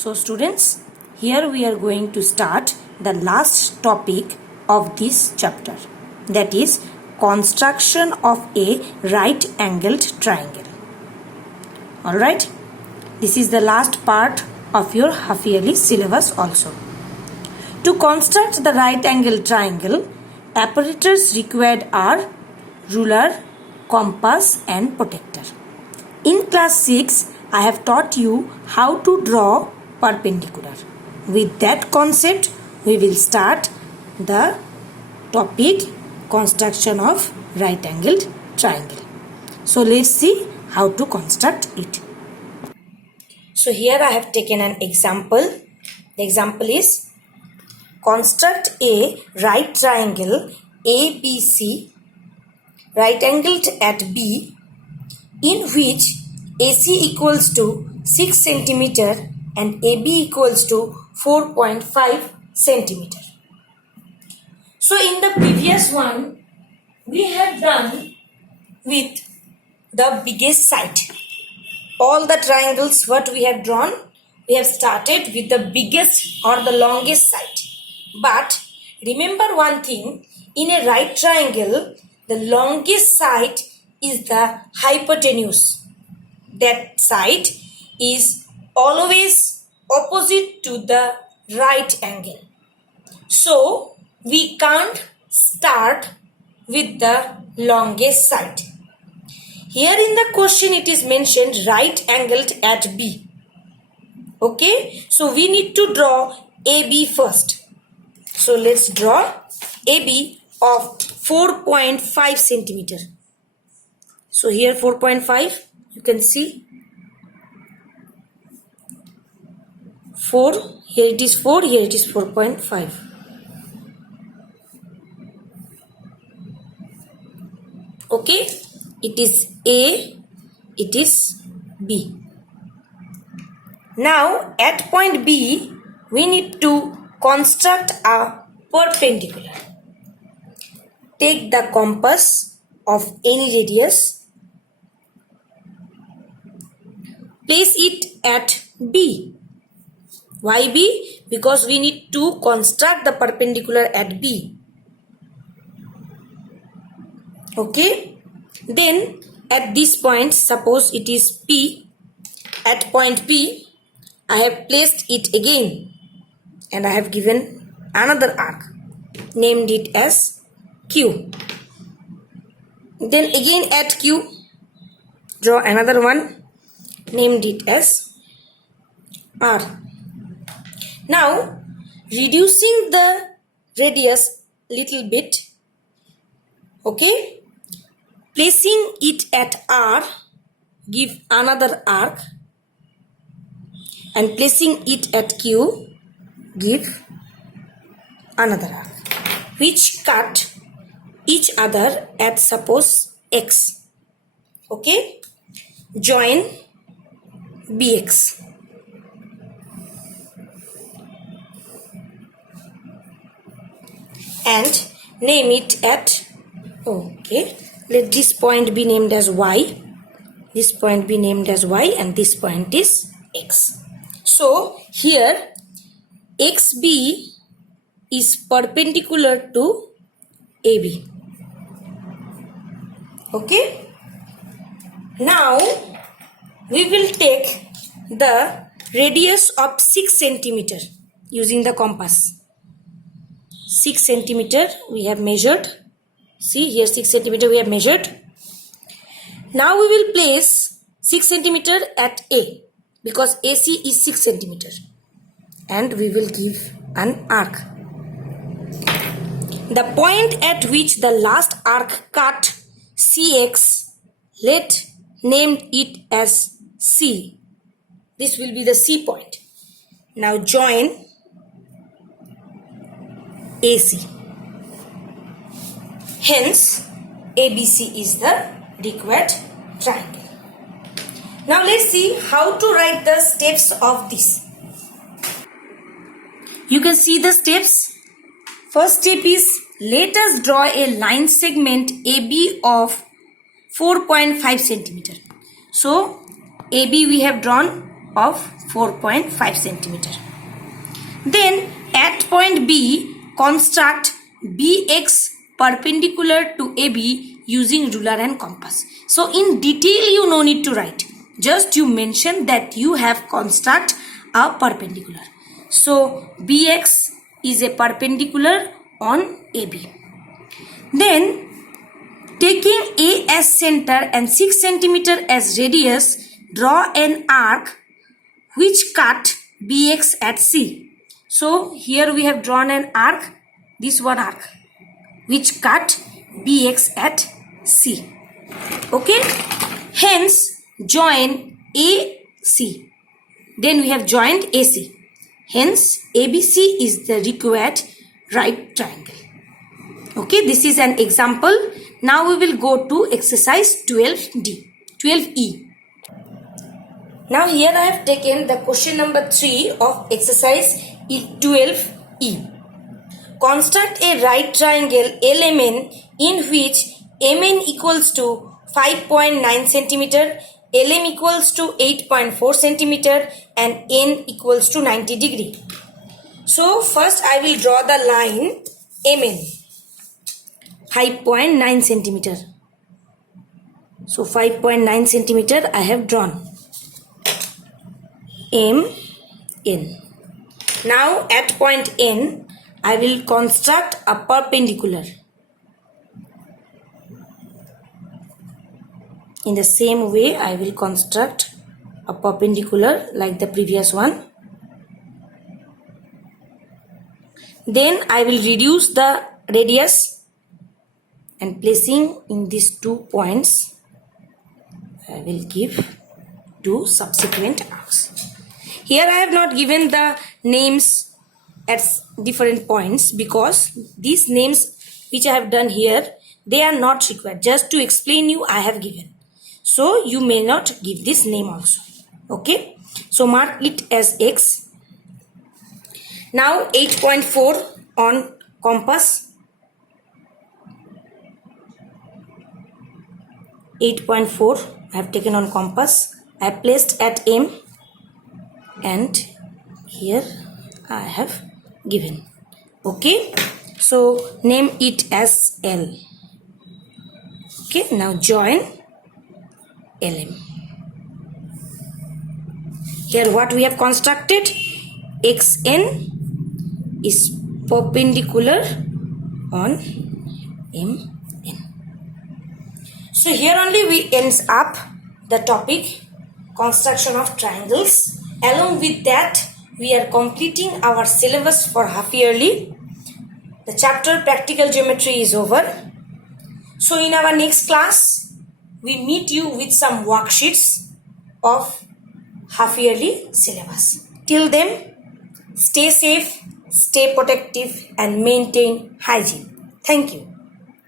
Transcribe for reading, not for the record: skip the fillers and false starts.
So students, here we are going to start the last topic of this chapter, that is construction of a right angled triangle. Alright, this is the last part of your half yearly syllabus also. To construct the right angled triangle, apparatus required are ruler, compass and protractor. In class 6, I have taught you how to draw perpendicular. With that concept, we will start the topic construction of right angled triangle. So let's see how to construct it. So here I have taken an example. The example is construct a right triangle ABC right angled at B, in which AC equals to 6 cm and AB equals to 4.5 cm. So in the previous one, we have done with the biggest side. All the triangles what we have drawn, we have started with the biggest or the longest side. But remember one thing, in a right triangle, the longest side is the hypotenuse. That side is always opposite to the right angle. So we can't start with the longest side. Here in the question it is mentioned right angled at B. Okay, so we need to draw AB first. So let's draw AB of 4.5 centimeter. So here 4.5, you can see 4, here it is 4, here it is 4.5. Okay, it is A, it is B. Now at point B, we need to construct a perpendicular. Take the compass of any radius, place it at B. Why B? Because we need to construct the perpendicular at B. Okay. Then at this point, suppose it is P. At point P, I have placed it again and I have given another arc, named it as Q. Then again at Q, draw another one, named it as R. Now reducing the radius little bit, okay, placing it at R, give another arc, and placing it at Q, give another arc, which cut each other at suppose X. Okay, join BX. And name it at, okay, let this point be named as Y, this point be named as Y, and this point is X. So here XB is perpendicular to AB. Okay. Now we will take the radius of 6 centimeter using the compass. 6 centimeter we have measured. See here 6 centimeter we have measured. Now we will place 6 centimeter at A, because AC is 6 centimeter, and we will give an arc. The point at which the last arc cut CX, let name it as C. This will be the C point. Now join AC. Hence, ABC is the required triangle. Now let's see how to write the steps of this. You can see the steps. First step is, let us draw a line segment AB of 4.5 centimeter. So AB we have drawn of 4.5 centimeter. Then at point B, construct BX perpendicular to AB using ruler and compass. So in detail you no need to write. Just you mention that you have construct a perpendicular. So BX is a perpendicular on AB. Then taking A as center and 6 centimeter as radius, draw an arc which cut BX at C. So here we have drawn an arc, this one arc, which cut BX at C. Okay. Hence join AC. Then we have joined AC. Hence ABC is the required right triangle. Okay, this is an example. Now we will go to exercise 12E. Now here I have taken the question number 3 of exercise 12E. Construct a right triangle LMN in which MN equals to 5.9 cm, LM equals to 8.4 cm and N equals to 90 degree. So first I will draw the line MN, 5.9 centimeter. So 5.9 centimeter I have drawn. MN. Now at point N I will construct a perpendicular. In the same way I will construct a perpendicular like the previous one. Then I will reduce the radius and placing in these 2 points I will give 2 subsequent arcs. Here I have not given the names at different points because these names which I have done here, they are not required. Just to explain you I have given. So you may not give this name also. Okay. So mark it as X. Now 8.4 on compass. 8.4 I have taken on compass. I have placed at M and here I have given. Okay. So name it as L. Okay. Now join LM. Here what we have constructed, XN is perpendicular on MN. So here only we ends up the topic construction of triangles. Along with that we are completing our syllabus for half yearly. The chapter practical geometry is over. So in our next class we meet you with some worksheets of half yearly syllabus. Till then, stay safe, stay protective and maintain hygiene. Thank you.